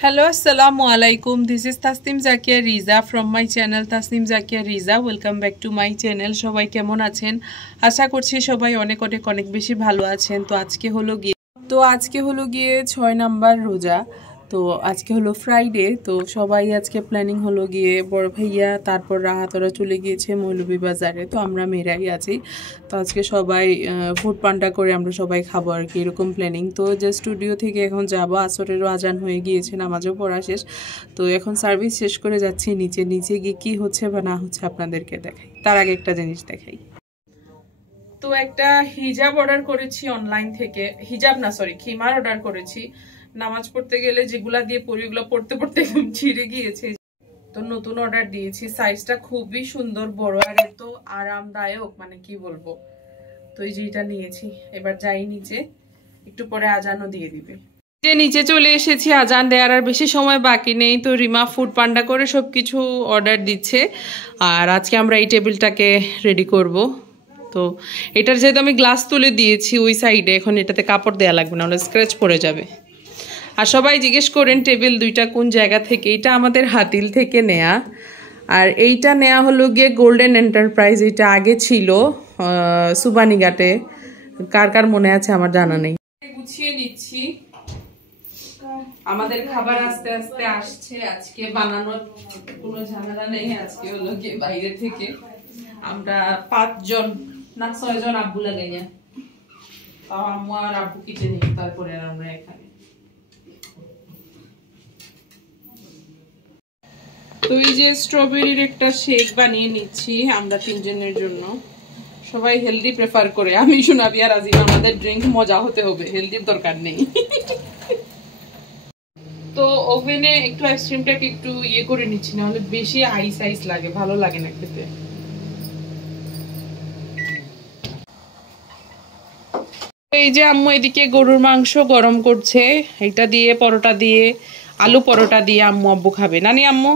Hello, assalamu alaikum. This is Tasnim Zakia Riza from my channel Tasnim Zakia Riza. Welcome back to my channel. সবাই কেমন আছেন? আশা করছি সবাই অনেক অনেক অনেক বেশি ভালো আছেন। তো আজকে হলো গিয়ে 6 নাম্বার রোজা। তো আজকে হলো ফ্রাইডে। তো সবাই আজকে প্ল্যানিং হলো গিয়ে বড় ভাইয়া তারপর রাহাতরা চলে গিয়েছে মৌলভীবাজারে। তো আমরা মেয়েরাই আছি। তো আজকে সবাই ফুড পান্ডা করে আমরা সবাই খাবো আর কি, এরকম প্ল্যানিং। তো যে স্টুডিও থেকে এখন যাব, আসরেরও আজান হয়ে গিয়েছে, নামাজও পড়া শেষ। তো এখন সার্ভিস শেষ করে যাচ্ছি নিচে গিয়ে কি হচ্ছে বা না হচ্ছে আপনাদেরকে দেখাই। তার আগে একটা জিনিস দেখাই। তো একটা হিজাব অর্ডার করেছি অনলাইন থেকে, খিমার অর্ডার করেছি। নামাজ পড়তে গেলে যেগুলা দিয়ে পড়ি ওগুলো পড়তে পড়তে ছিঁড়ে গিয়েছে। তো নতুন অর্ডার দিয়েছি, সাইজটা খুবই সুন্দর, বড় আর এত আরামদায়ক, মানে কি বলবো। তো এই যে এটা নিয়েছি, এবার যাই নিচে, একটু পরে আজানও দিয়ে দিবে। যে নিচে চলে এসেছি, আজান দেওয়ার আর বেশি সময় বাকি নেই। তো রিমা ফুড পান্ডা করে সবকিছু অর্ডার দিচ্ছে, আর আজকে আমরা এই টেবিলটাকে রেডি করব। তো এটার যেহেতু আমি গ্লাস তুলে দিয়েছি ওই সাইডে, এখন এটাতে কাপড় দেওয়া লাগবে না, ওটা স্ক্র্যাচ পড়ে যাবে। আর সবাই জিজ্ঞেস করেন টেবিল দুইটা কোন জায়গা থেকে। এটা আমাদের হাতিল থেকে নেয়া, আর এইটা নেয়া হলো গিয়ে গোল্ডেন এন্টারপ্রাইজ। এটা আগে ছিল সুবানীঘাটে। কার কার মনে আছে আমার জানা নেই। গুছিয়ে নিচ্ছি, আমাদের খাবার আস্তে আস্তে আসছে। আজকে বানানোর কোনো ঝামেলা নেই। আজকে হলো গিয়ে বাইরে থেকে আমরা 5 জন না 6 জন আব্বু লাগাই না, তাও আম্মু আর আব্বু কিচেনে, তারপরে আমরা এখানে। তো এই যে স্ট্রবেরির একটা শেক বানিয়ে নিচ্ছি আমরা 3 জনের জন্য। সবাই হেলদি প্রেফার করে, আমি শোনাবি আর আজিম আমাদের ড্রিঙ্ক মজা হতে হবে, হেলদির দরকার নেই। তো ওভেনে একটু আইসক্রিমটাকে একটু ইয়ে করে নিচ্ছি, না হলে বেশি আইস লাগে, ভালো লাগে না খেতে। এই যে আম্মু এদিকে গরুর মাংস গরম করছে, এটা দিয়ে পরোটা দিয়ে, আলু পরোটা দিয়ে আম্মু আব্বু খাবে। নানি আম্মু,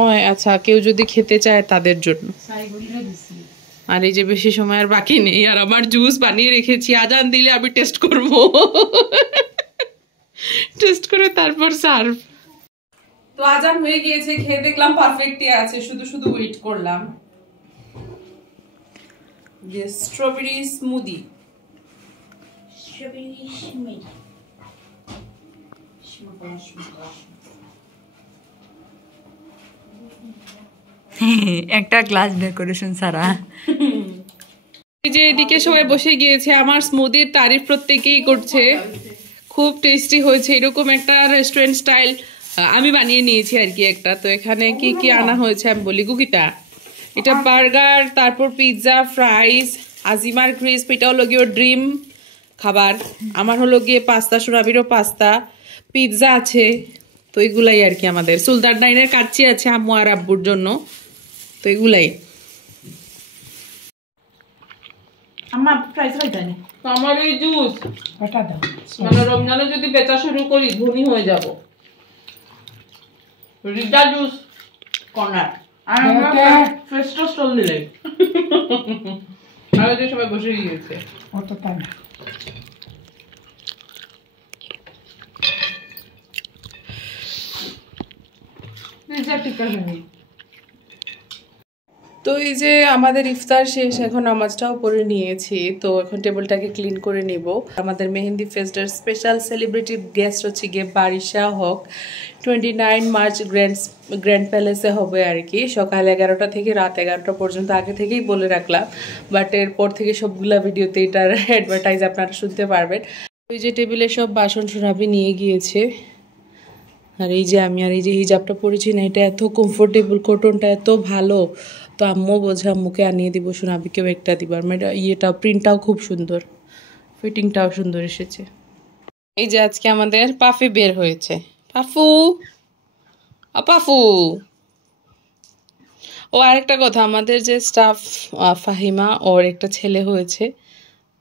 ও আচ্ছা, কেউ যদি খেতে চায় তাদের জন্য। আর এই যে বেশি সময় আর বাকি নেই, আর আমার জুস বানিয়ে রেখেছি, আজান দিলে আমি টেস্ট করব, টেস্ট করে তারপর সার্ভ। তো আজান হয়ে গিয়েছে, খেয়ে দেখলাম পারফেক্টই আছে, শুধু ওয়েট করলাম। যে স্ট্রবেরি স্মুদি, একটা গ্লাস ডেকোরেশন ছাড়া। এই যে এদিকে সবাই বসে গিয়েছে, আমার স্মুদির তারিফ প্রত্যেকেই করছে, খুব টেস্টি হয়েছে। এরকম একটা রেস্টুরেন্ট স্টাইল আমি বানিয়ে নিয়েছি আর কি একটা। তো এখানে কি কি আনা হয়েছে আমি বলি। গুকিতা, এটা বার্গার, তারপর পিৎজা, ফ্রাইজ, আজিমার ক্রিস্প, এটা হলো গিয়ে ড্রিম খাবার। আমার হলো গিয়ে পাস্তা, সোনাবিরও পাস্তা, পিৎজা আছে। তো এগুলাই আর কি আমাদের। সুলতান ডাইনের কাচ্চি আছে আম্মু আর আব্বুর জন্য। তো এগুলাই আমার এই জুস, মানে রমজানে যদি বেচা শুরু করি ধনী হয়ে যাব। রিজা জুস কর্নার, আর আমরা ফেস্টো স্টল দিলাই। আর যে সবাই বসে গিয়েছে অত তাই না। রিজা ঠিক আছে। তো এই যে আমাদের ইফতার শেষ, এখন নামাজটাও পড়ে নিয়েছি। তো এখন টেবিলটাকে ক্লিন করে নিব। আমাদের মেহেন্দি ফেস্টের স্পেশাল সেলিব্রিটি গেস্ট হচ্ছে গিয়ে বারিশা হক। 29 মার্চ গ্র্যান্ড প্যালেসে হবে আর কি, সকাল 11টা থেকে রাত 11টা পর্যন্ত। আগে থেকেই বলে রাখলাম, বাট এরপর থেকে সবগুলা ভিডিওতে এটার অ্যাডভার্টাইজ আপনারা শুনতে পারবেন। ওই যে টেবিলে সব বাসন সোনাবি নিয়ে গিয়েছে। আর এই যে আমি আর এই যে হিজাবটা পরেছি না, এটা এত কমফোর্টেবল, কটনটা এত ভালো। তো আম্মু বোঝা আম্মুকে আনিয়ে দিব, সোনাবিকেও একটা দিব। আর ইয়েটা প্রিন্টটাও খুব সুন্দর, ফিটিংটাও সুন্দর এসেছে। এই যে আজকে আমাদের পাফি বের হয়েছে। পাফু। ও আরেকটা কথা, আমাদের যে স্টাফ ফাহিমা, ওর একটা ছেলে হয়েছে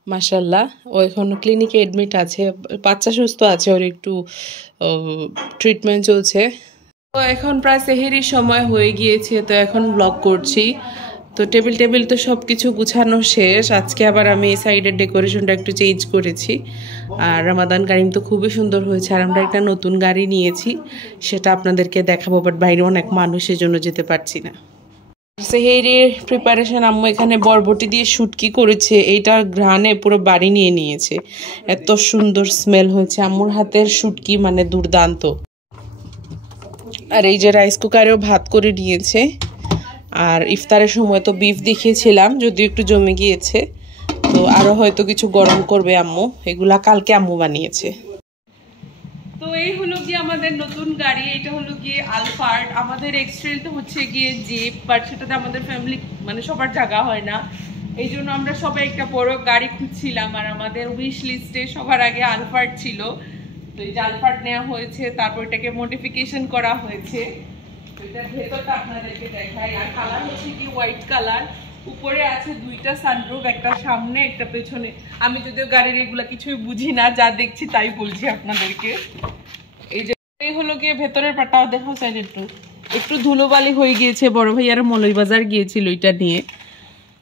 মাশাল্লাহ। ও এখন ক্লিনিকে এডমিট আছে, বাচ্চা সুস্থ আছে, ওর একটু ট্রিটমেন্ট চলছে। তো এখন প্রায় সেহেরির সময় হয়ে গিয়েছে, তো এখন ব্লগ করছি। তো টেবিল তো সব কিছু গুছানো শেষ। আজকে আবার আমি এই সাইডের ডেকোরেশনটা একটু চেঞ্জ করেছি। আর রমাদান কারিম তো খুবই সুন্দর হয়েছে। আর আমরা একটা নতুন গাড়ি নিয়েছি, সেটা আপনাদেরকে দেখাবো, বাট বাইরে অনেক মানুষের জন্য যেতে পারছি না। সেহেরির প্রিপারেশন আম্মু এখানে বরবটি দিয়ে শুটকি করেছে। এইটার ঘ্রাণে পুরো বাড়ি নিয়ে নিয়েছে, এত সুন্দর স্মেল হয়েছে। আম্মুর হাতের শুটকি মানে দুর্দান্ত। আর এই যে রাইস কুকারেও ভাত করে নিয়েছে। আর ইফতারের সময় তো বিফ দেখিয়েছিলাম, যদিও একটু জমে গিয়েছে, তো আরো হয়তো কিছু গরম করবে আম্মু। এগুলা কালকে আম্মু বানিয়েছে। তো এই হলো গিয়ে আমাদের নতুন গাড়ি। এটা হলো গিয়ে আলফার্ড। আমাদের এক্সট্রেল তো হচ্ছে গিয়ে জিপ, বাট সেটাতে আমাদের ফ্যামিলি মানে সবার জায়গা হয় না, এই জন্য আমরা সবাই একটা বড় গাড়ি খুঁজছিলাম। আর আমাদের উইশ লিস্টে সবার আগে আলফার্ড ছিল, তো এই যে আলফার্ড নেওয়া হয়েছে। তারপর এটাকে মডিফিকেশন করা হয়েছে। এটার ভেতরটা আপনাদেরকে দেখাই। আর কালার হচ্ছে কি হোয়াইট কালার। উপরে আছে দুইটা সানরুফ, একটা সামনে একটা পেছনে। আমি যদিও গাড়ির এগুলা কিছুই বুঝি না, যা দেখছি তাই বলছি আপনাদেরকে। এই যে এই হলো গিয়ে ভেতরের পাটাও দেখা যায়, একটু ধুলোবালি হয়ে গিয়েছে। বড় ভাইয়ারা মৌলভীবাজার গিয়েছিল এটা নিয়ে।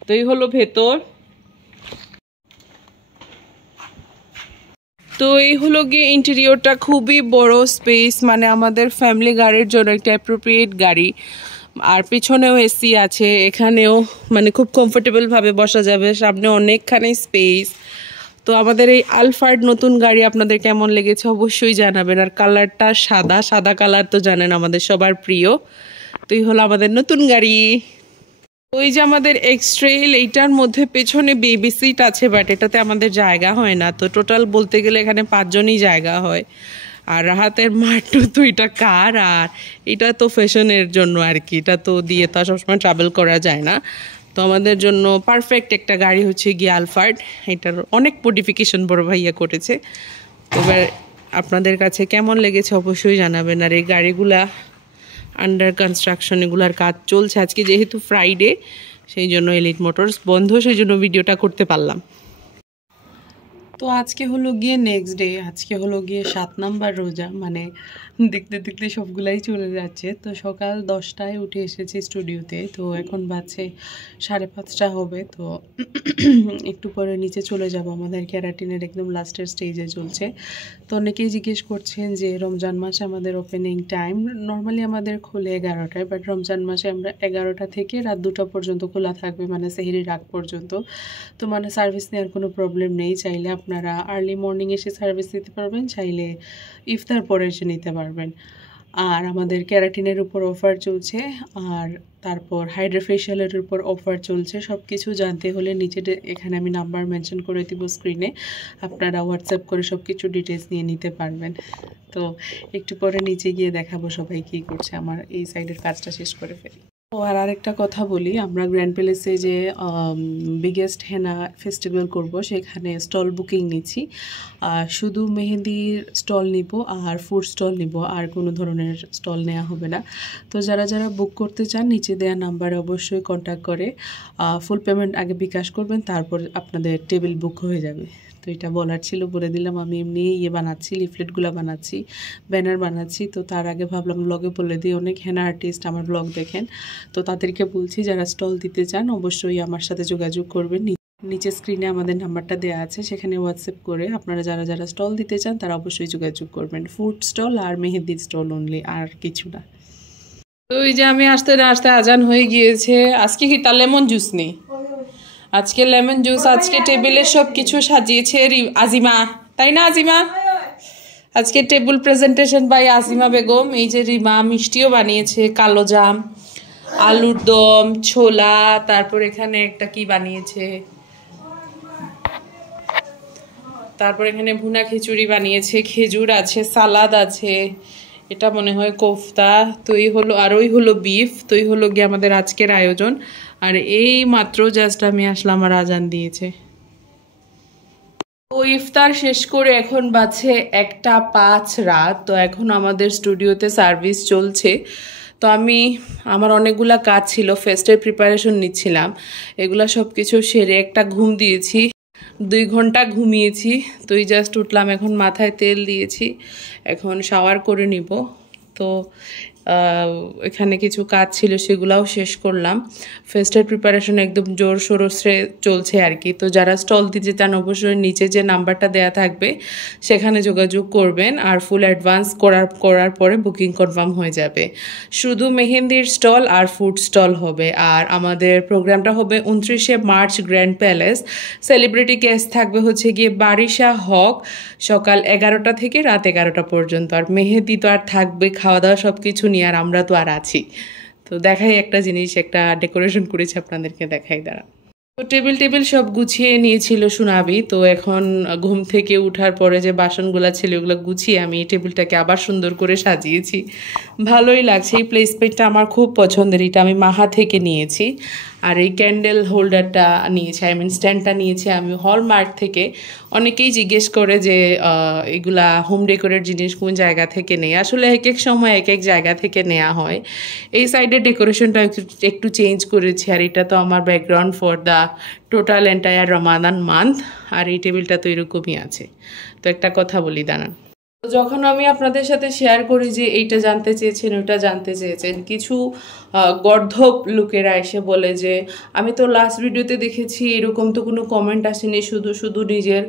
তো এই হলো ভেতর। তো এই হলো গিয়ে ইন্টেরিয়রটা, খুবই বড় স্পেস, মানে আমাদের ফ্যামিলি গাড়ির জন্য একটা অ্যাপ্রোপ্রিয়েট গাড়ি। আর পিছনেও এসি আছে, এখানেও মানে খুব কমফোর্টেবল ভাবে বসা যাবে। সামনে অনেকখানি স্পেস। তো আমাদের এই আলফার্ড নতুন গাড়ি আপনাদের কেমন লেগেছে অবশ্যই জানাবেন। আর কালারটা সাদা, সাদা কালার তো জানেন আমাদের সবার প্রিয়। তো এই হলো আমাদের নতুন গাড়ি। ওই যে আমাদের এক্সট্রেল, এইটার মধ্যে পেছনে বেবি সিট আছে, বাট এটাতে আমাদের জায়গা হয় না। তো টোটাল বলতে গেলে এখানে 5 জনই জায়গা হয়। আর রাহাতের মাঠটা তো এটা কার, আর এটা তো ফ্যাশনের জন্য আর কি, এটা তো দিয়ে তো সবসময় ট্রাভেল করা যায় না। তো আমাদের জন্য পারফেক্ট একটা গাড়ি হচ্ছে গিয়ে আলফার্ড। এটার অনেক মডিফিকেশন বড় ভাইয়া করেছে। এবার আপনাদের কাছে কেমন লেগেছে অবশ্যই জানাবেন। আর এই গাড়িগুলা আন্ডার কনস্ট্রাকশন, এগুলার কাজ চলছে। আজকে যেহেতু ফ্রাইডে, সেই জন্য এলিট মোটরস বন্ধ, সেই জন্য ভিডিওটা করতে পারলাম। তো আজকে হলো গিয়ে নেক্সট ডে। আজকে হলো গিয়ে 7 নাম্বার রোজা, মানে দেখতে দেখতে সবগুলাই চলে যাচ্ছে। তো সকাল 10টায় উঠে এসেছি স্টুডিওতে। তো এখন বাজে 5:30 হবে। তো একটু পরে নিচে চলে যাব, আমাদের ক্যারাটিনের একদম লাস্টের স্টেজে চলছে। তো অনেকেই জিজ্ঞেস করছেন যে রমজান মাসে আমাদের ওপেনিং টাইম নর্মালি আমাদের খোলে 11টায়, বাট রমজান মাসে আমরা 11টা থেকে রাত 2টা পর্যন্ত খোলা থাকবে, মানে সেহরির আগ পর্যন্ত। তো মানে সার্ভিস নেওয়ার কোনো প্রবলেম নেই। চাইলে আপনারা আর্লি মর্নিং এসে সার্ভিস দিতে পারবেন, চাইলে ইফতার পরে এসে নিতে পারবেন। আর আমাদের ক্যারাটিনের উপর অফার চলছে, আর তারপর হাইড্রোফেশিয়ালের উপর অফার চলছে। সব কিছু জানতে হলে নিচে এখানে আমি নাম্বার মেনশন করে দিব স্ক্রিনে, আপনারা হোয়াটসঅ্যাপ করে সব কিছু ডিটেলস নিয়ে নিতে পারবেন। তো একটু পরে নিচে গিয়ে দেখাবো সবাই কী করছে। আমার এই সাইডের কাজটা শেষ করে ফেলি। ও আর আরেকটা কথা বলি, আমরা গ্র্যান্ড প্যালেসে যে বিগেস্ট হেনা ফেস্টিভ্যাল করব, সেখানে স্টল বুকিং নিচ্ছি। শুধু মেহেন্দির স্টল নিব আর ফুড স্টল নিব, আর কোনো ধরনের স্টল নেওয়া হবে না। তো যারা যারা বুক করতে চান নিচে দেওয়া নাম্বারে অবশ্যই কন্ট্যাক্ট করে ফুল পেমেন্ট আগে বিকাশ করবেন, তারপর আপনাদের টেবিল বুক হয়ে যাবে। তো এটা বলার ছিল, বলে দিলাম। আমি এমনি বানাচ্ছি, লিফলেটগুলো বানাচ্ছি, ব্যানার বানাচ্ছি। তো তার আগে ভাবলাম ব্লগে বলে দিই, অনেক হেনা আর্টিস্ট আমার ব্লগ দেখেন। তো তাদেরকে বলছি যারা স্টল দিতে চান অবশ্যই আমার সাথে যোগাযোগ করবেন। নিচে স্ক্রিনে আমাদের নাম্বারটা দেওয়া আছে, সেখানে হোয়াটসঅ্যাপ করে আপনারা যারা যারা স্টল দিতে চান তারা অবশ্যই যোগাযোগ করবেন। ফুড স্টল আর মেহেদির স্টল অনলি, আর কিছু না। তো ওই যে আমি আসতে না আসতে আজান হয়ে গিয়েছে। আজকে কি তার লেমন জুস নেই? আজকে লেমন জুস, আজকে টেবিলে সব কিছু সাজিয়েছে আজিমা, তাই না আজিমা? আজকে table presentation by Azima Begum. এই যে রিমা মিষ্টিও বানিয়েছে, কালো জাম, আলুর দম, ছোলা, তারপর এখানে একটা কি বানিয়েছে, তারপর এখানে ভুনা খিচুড়ি বানিয়েছে, খেজুর আছে, সালাদ আছে, এটা মনে হয় কোফতা। তো এই হলো, আর ওই হলো বিফ। তো এই হলো গিয়ে আমাদের আজকের আয়োজন। আর এই মাত্র জাস্ট আমি আসলাম আর আজান দিয়েছে। তো ইফতার শেষ করে এখন বাজে 1:05 রাত। তো এখন আমাদের স্টুডিওতে সার্ভিস চলছে। তো আমার অনেকগুলা কাজ ছিল, ফেস্টের প্রিপারেশন নিচ্ছিলাম, এগুলা সব কিছু সেরে একটা ঘুম দিয়েছি, 2 ঘন্টা ঘুমিয়েছি। তো এই জাস্ট উঠলাম, এখন মাথায় তেল দিয়েছি, এখন শাওয়ার করে নিব। তো এখানে কিছু কাজ ছিল সেগুলাও শেষ করলাম। ফেস্টের প্রিপারেশন একদম জোর সোরসে চলছে আর কি। তো যারা স্টল দিতে চান অবশ্যই নিচে যে নাম্বারটা দেয়া থাকবে সেখানে যোগাযোগ করবেন, আর ফুল অ্যাডভান্স করার পরে বুকিং কনফার্ম হয়ে যাবে। শুধু মেহেন্দির স্টল আর ফুড স্টল হবে। আর আমাদের প্রোগ্রামটা হবে 29শে March grand palace. Celebrity guest থাকবে হচ্ছে গিয়ে বারিশা হক, সকাল 11টা থেকে রাত 11টা পর্যন্ত। আর মেহেদি তো আর থাকবে, খাওয়া দাওয়া সব কিছু নিয়ে, আর আমরা তো আর আছি। তো দেখাই একটা জিনিস, একটা ডেকোরেশন করেছি আপনাদেরকে দেখাই দাঁড়া। তো টেবিল সব গুছিয়ে নিয়েছিল সুনাবি। তো এখন ঘুম থেকে উঠার পরে যে বাসনগুলো ছিল ওগুলো গুছিয়ে আমি এই টেবিলটাকে আবার সুন্দর করে সাজিয়েছি। ভালোই লাগছে। এই প্লেসমেন্টটা আমার খুব পছন্দের, এটা আমি মাহা থেকে নিয়েছি। আর এই ক্যান্ডেল হোল্ডারটা নিয়েছি, স্ট্যান্ডটা নিয়েছি আমি হলমার্ক থেকে। অনেকেই জিজ্ঞেস করে যে এগুলা হোম ডেকোরের জিনিস কোন জায়গা থেকে নেই। আসলে এক এক সময় এক এক জায়গা থেকে নেওয়া হয়। এই সাইডের ডেকোরেশনটা একটু চেঞ্জ করেছি। আর এটা তো আমার background for the total entire Ramadan month. আর এই টেবিলটা তো এরকমই আছে। তো একটা কথা বলি দাঁড়ান। যখন আমি আপনাদের সাথে শেয়ার করি যে এইটা জানতে চেয়েছেন ওইটা জানতে চেয়েছেন, কিছু গর্ধব লোকেরা এসে বলে যে আমি তো লাস্ট ভিডিওতে দেখেছি এরকম তো কোনো কমেন্ট আসেনি, শুধু নিজের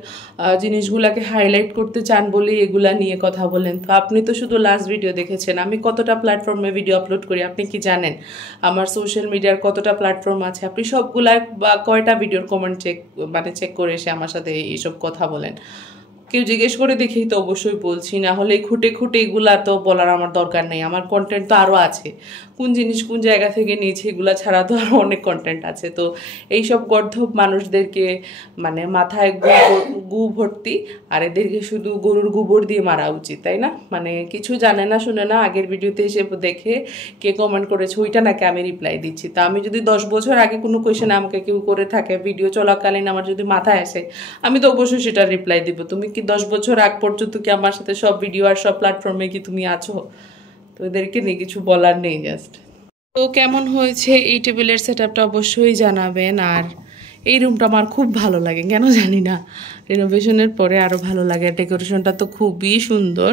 জিনিসগুলোকে হাইলাইট করতে চান বলে এগুলা নিয়ে কথা বলেন। তো আপনি তো শুধু লাস্ট ভিডিও দেখেছেন, আমি কতটা প্ল্যাটফর্মে ভিডিও আপলোড করি আপনি কি জানেন? আমার সোশ্যাল মিডিয়ার কতটা প্ল্যাটফর্ম আছে, আপনি সবগুলা বা কয়টা ভিডিওর কমেন্ট চেক করে এসে আমার সাথে এইসব কথা বলেন? কেউ জিজ্ঞেস করে দেখেই তো অবশ্যই বলছি, না হলে খুঁটে এগুলা তো বলার আমার দরকার নেই। আমার কন্টেন্ট তো আরও আছে, কোন জিনিস কোন জায়গা থেকে নিয়েছি এগুলা ছাড়া তো আরও অনেক কন্টেন্ট আছে। তো এইসব গর্ধব মানুষদেরকে মাথায় গু ভর্তি, আর এদেরকে শুধু গরুর গোবর দিয়ে মারা উচিত, তাই না? কিছু জানে না শুনে না আগের ভিডিওতে এসে দেখে কে কমেন্ট করেছে ওইটা নাকি আমি রিপ্লাই দিচ্ছি। তা আমি যদি 10 বছর আগে কোনো কোয়েশ্চেন আমাকে কেউ করে থাকে ভিডিও চলাকালীন আমার যদি মাথায় আসে, আমি তো অবশ্যই সেটা রিপ্লাই দিব। তুমি কি 10 বছর আগ পর্যন্ত কি আমার সাথে সব ভিডিও আর সব প্ল্যাটফর্মে কি তুমি আছো? তো এদেরকে নিয়ে কিছু বলার নেই জাস্ট। তো কেমন হয়েছে এই টেবিলের সেটআপটা অবশ্যই জানাবেন। আর এই রুমটা আমার খুব ভালো লাগে, কেন জানি না, রিনোভেশনের পরে আরও ভালো লাগে। ডেকোরেশনটা তো খুবই সুন্দর।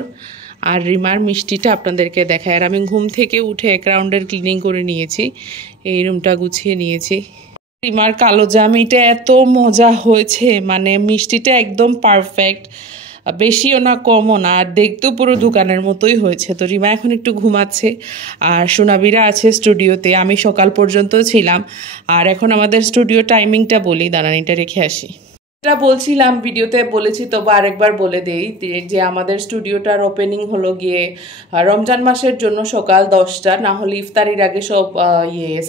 আর রিমার মিষ্টিটা আপনাদেরকে দেখায়। আর আমি ঘুম থেকে উঠে এক রাউন্ডের ক্লিনিং করে নিয়েছি, এই রুমটা গুছিয়ে নিয়েছি। রিমার কালো জামিটা এত মজা হয়েছে, মিষ্টিটা একদম পারফেক্ট, বেশিও না কমও না, আর দেখতেও পুরো দোকানের মতোই হয়েছে। তো রিমা এখন একটু ঘুমাচ্ছে, আর সোনাবিরা আছে স্টুডিওতে। আমি সকাল পর্যন্ত ছিলাম। আর এখন আমাদের স্টুডিও টাইমিংটা বলি, দাঁড়ান এটা রেখে আসি। এটা বলছিলাম ভিডিওতে বলেছি, তবে আরেকবার বলে দেই যে আমাদের স্টুডিওটার ওপেনিং হলো গিয়ে রমজান মাসের জন্য সকাল 10টা, না হলে ইফতারির আগে সব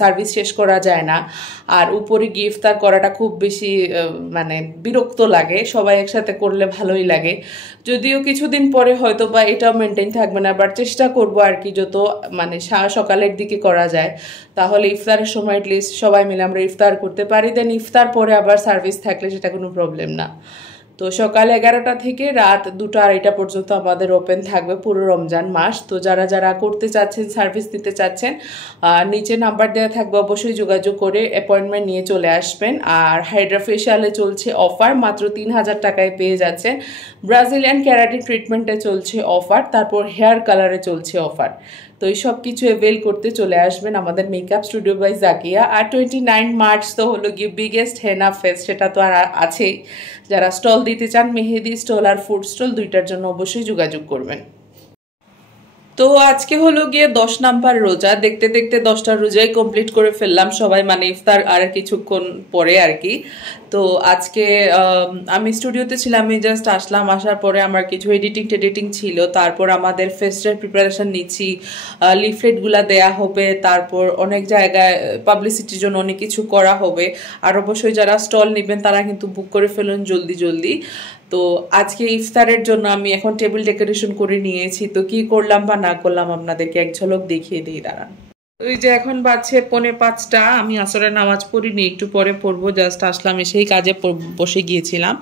সার্ভিস শেষ করা যায় না। আর উপরে গিয়ে ইফতার করাটা খুব বেশি বিরক্ত লাগে, সবাই একসাথে করলে ভালোই লাগে। যদিও কিছুদিন পরে হয়তো বা এটাও মেনটেন থাকবে না, বাট চেষ্টা করবো আর কি যত সকালের দিকে করা যায়, তাহলে ইফতারের সময় অ্যাটলিস্ট সবাই মিলে আমরা ইফতার করতে পারি। দেন ইফতার পরে আবার সার্ভিস থাকলে সেটা কোনো প্রবলেম না। তো সকাল 11টা থেকে রাত 2টা 2:30 পর্যন্ত আমাদের ওপেন থাকবে পুরো রমজান মাস। তো যারা করতে চাচ্ছেন, সার্ভিস দিতে চাচ্ছেন, নিচে নাম্বার দেওয়া থাকবে, অবশ্যই যোগাযোগ করে অ্যাপয়েন্টমেন্ট নিয়ে চলে আসবেন। আর হাইড্রা ফেশিয়ালে চলছে অফার, মাত্র 3000 টাকায় পেয়ে যাচ্ছেন। ব্রাজিলিয়ান ক্যারাটিন ট্রিটমেন্টে চলছে অফার, তারপর হেয়ার কালারে চলছে অফার। তো এই সব কিছু অ্যাভেল করতে চলে আসবেন আমাদের মেকআপ স্টুডিও বাই জাকিয়া। আর 29 মার্চ তো হলো গিয়ে বিগেস্ট হেনা ফেস্ট, সেটা তো আর আছেই। যারা স্টল দিতে চান, মেহেদি স্টল আর ফুড স্টল দুইটার জন্য অবশ্যই যোগাযোগ করবেন। তো আজকে হলো গিয়ে 10 নাম্বার রোজা। দেখতে 10টা রোজাই কমপ্লিট করে ফেললাম সবাই, ইফতার আর কিছুক্ষণ পরে আর কি। তো আজকে আমি স্টুডিওতে ছিলাম, আমি জাস্ট আসলাম, আসার পরে আমার কিছু এডিটিং ছিল, তারপর আমাদের ফেস্টের প্রিপারেশন নিচ্ছি, লিফলেটগুলা দেয়া হবে, তারপর অনেক জায়গায় পাবলিসিটির জন্য অনেক কিছু করা হবে। আর অবশ্যই যারা স্টল নেবেন তারা কিন্তু বুক করে ফেলুন জলদি। তো আজকে ইফতারের জন্য আমি এখন টেবিল ডেকোরেশন করে নিয়েছি। তো কি করলাম বা না করলাম আপনাদেরকে এক ঝলক দেখিয়ে দিই, দাঁড়ান। ওই যে এখন বাজছে 4:45, আমি আসরের নামাজ পড়িনি, একটু পরে পড়বো। জাস্ট আসলাম, এসেই কাজে বসে গিয়েছিলাম।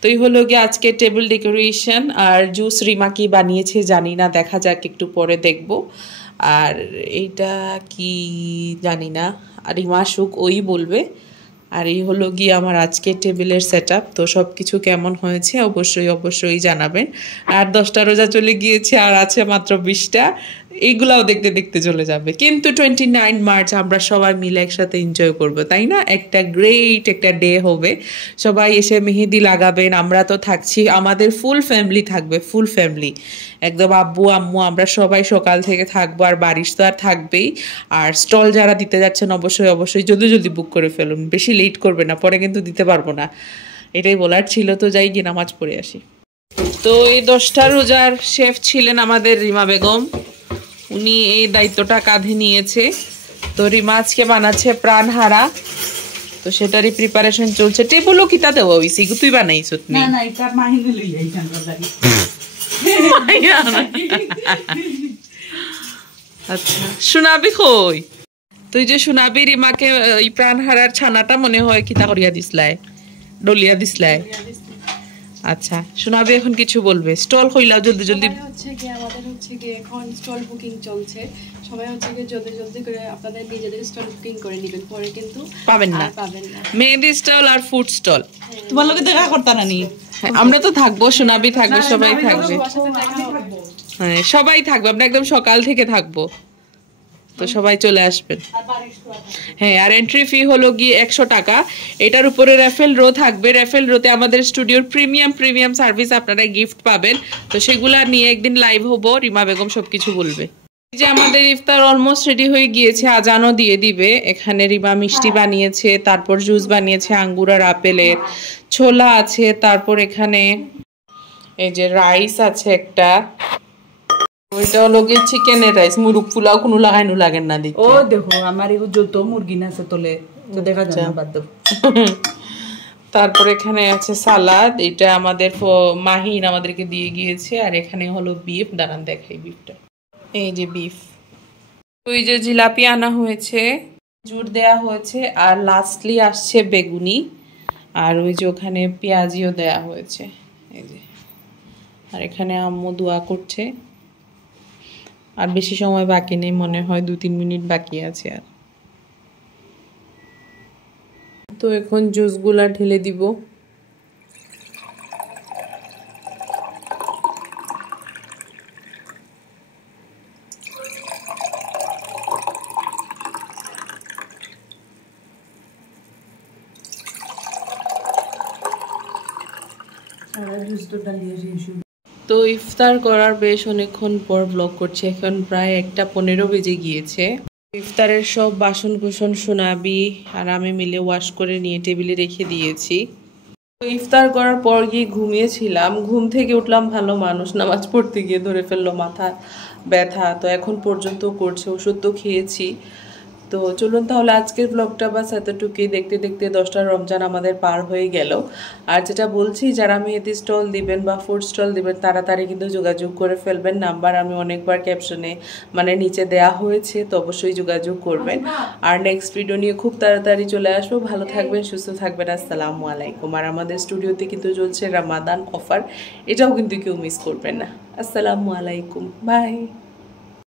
তো এই হলো গিয়ে আজকে টেবিল ডেকোরেশন। আর জুস রিমা কি বানিয়েছে জানি না, দেখা যাক, একটু পরে দেখব। আর এইটা কি জানি না, রিমা আসুক ওই বলবে। আর এই হলো গিয়ে আমার আজকে টেবিলের সেটআপ। তো সব কিছু কেমন হয়েছে অবশ্যই জানাবেন। আর 10টা রোজা চলে গিয়েছে, আর আছে মাত্র 20টা। এইগুলাও দেখতে দেখতে চলে যাবে, কিন্তু 29 মার্চ আমরা সবাই মিলে একসাথে এনজয় করব, তাই না? একটা গ্রেট একটা ডে হবে, সবাই এসে মেহেদি লাগাবেন, আমরা তো থাকছি, আমাদের ফুল ফ্যামিলি থাকবে, ফুল ফ্যামিলি একদম, আব্বু আম্মু আমরা সবাই সকাল থেকে থাকবো, আর বারিশ তো আর থাকবেই। আর স্টল যারা দিতে যাচ্ছেন অবশ্যই অবশ্যই জলদি জলদি বুক করে ফেলুন, বেশি লেট করবে না, পরে কিন্তু দিতে পারবো না, এটাই বলার ছিল। তো যাই গিয়ে নামাজ পড়ে আসি। তো এই 10টা রোজার শেফ ছিলেন আমাদের রিমা বেগম, উনি এই দায়িত্বটা কাঁধে নিয়েছে। তো রিমা আজকে বানাচ্ছে প্রাণহারা, তো সেটারই প্রিপারেশন চলছে। টেবলও কিতা দেওয়া হইছে, তুই বানাইছ? না না, এটা মাহিনে লই যাইতাম লাগি। আচ্ছা, শোনাবি কই? তুই যে শোনাবি রিমাকে এই প্রাণহারার ছানাটা মনে হয় কিতা করিয়া দিসলাই, ডলিয়া দিসলাই। আচ্ছা, শোনাবি এখন কিছু বলবে? স্টল কইলাও জলদি জলদি। হচ্ছে কি আমাদের হচ্ছে কি এখন স্টল বুকিং চলছে, সবাই হচ্ছে কি জলদি জলদি করে আপনাদের নিজেদের স্টল বুকিং করে নেবেন, পরে কিন্তু পাবেন না মেহেদি স্টল আর ফুড স্টল। তোমার লগে দেখা করতা না নি? আমরা তো থাকবো, শোনাবি থাকবে, সবাই থাকবে, হ্যাঁ সবাই থাকবে, আমরা একদম সকাল থেকে থাকবো, তো সবাই চলে আসবেন। হ্যাঁ, আর এন্ট্রি ফি হলো গিয়ে 100 টাকা। এটার উপরে রেফেল রো থাকবে, রেফেল রোতে আমাদের স্টুডিওর প্রিমিয়াম সার্ভিস আপনারা গিফট পাবেন, তো সেগুলা নিয়ে একদিন লাইভ হবো, রিমা বেগম সবকিছু বলবে। যে আমাদের ইফতার অলমোস্ট রেডি হয়ে গিয়েছে, আজানও দিয়ে দিবে। এখানে রিমা মিষ্টি বানিয়েছে, তারপর জুস বানিয়েছে আঙ্গুর আর আপেলের, ছোলা আছে, তারপর এখানে এই যে রাইস আছে একটা, ওইটা হলো গিয়ে চিকেনের রাইস, মুরগ পোলাও কোনো লাগাইনো লাগেন না দেখি। ও দেখো আমার এগো যত মুরগি না আছে তোলে তো দেখা যায় না, বাদ দাও। তারপর এখানে আছে সালাদ, এটা আমাদের মাহিন আমাদেরকে দিয়ে গিয়েছে, আর এখানে হলো বিফ, দাঁড়ান দেখাই বিফটা, এই যে বিফ। ওই যে জিলাপি আনা হয়েছে, জুট দেয়া হয়েছে, আর লাস্টলি আসছে বেগুনি, আর ওই যে ওখানে পেঁয়াজিও দেয়া হয়েছে, এই যে। আর এখানে আম্মু দোয়া করছে, আর বেশি সময় বাকি নেই, মনে হয় 2-3 মিনিট বাকি আছে। আর তো এখন জুসগুলা ঢেলে দিব। তো ইফতার করার বেশ অনেকক্ষণ পর ব্লগ করছি, এখন প্রায় 1:15 বেজে গিয়েছে। ইফতারের সব বাসন কুসন সোনাবি আর আমি মিলে ওয়াশ করে নিয়ে টেবিলে রেখে দিয়েছি। তো ইফতার করার পর গিয়ে ঘুমিয়েছিলাম, ঘুম থেকে উঠলাম ভালো মানুষ, নামাজ পড়তে গিয়ে ধরে ফেললো মাথা ব্যথা, তো এখন পর্যন্ত করছে, ওষুধ তো খেয়েছি। তো চলুন তাহলে আজকের ব্লগটা বাস এতটুকুই, দেখতে দেখতে 10টা রমজান আমাদের পার হয়ে গেল। আর যেটা বলছি, যারা মেহেদি স্টল দিবেন বা ফুড স্টল দিবেন তাড়াতাড়ি কিন্তু যোগাযোগ করে ফেলবেন, নাম্বার আমি অনেকবার ক্যাপশনে মানে নিচে দেয়া হয়েছে, তো অবশ্যই যোগাযোগ করবেন। আর নেক্সট ভিডিও নিয়ে খুব তাড়াতাড়ি চলে আসবো, ভালো থাকবেন, সুস্থ থাকবেন, আসসালামু আলাইকুম। আর আমাদের স্টুডিওতে কিন্তু চলছে রামাদান অফার, এটাও কিন্তু কেউ মিস করবেন না। আসসালামু আলাইকুম, বাই।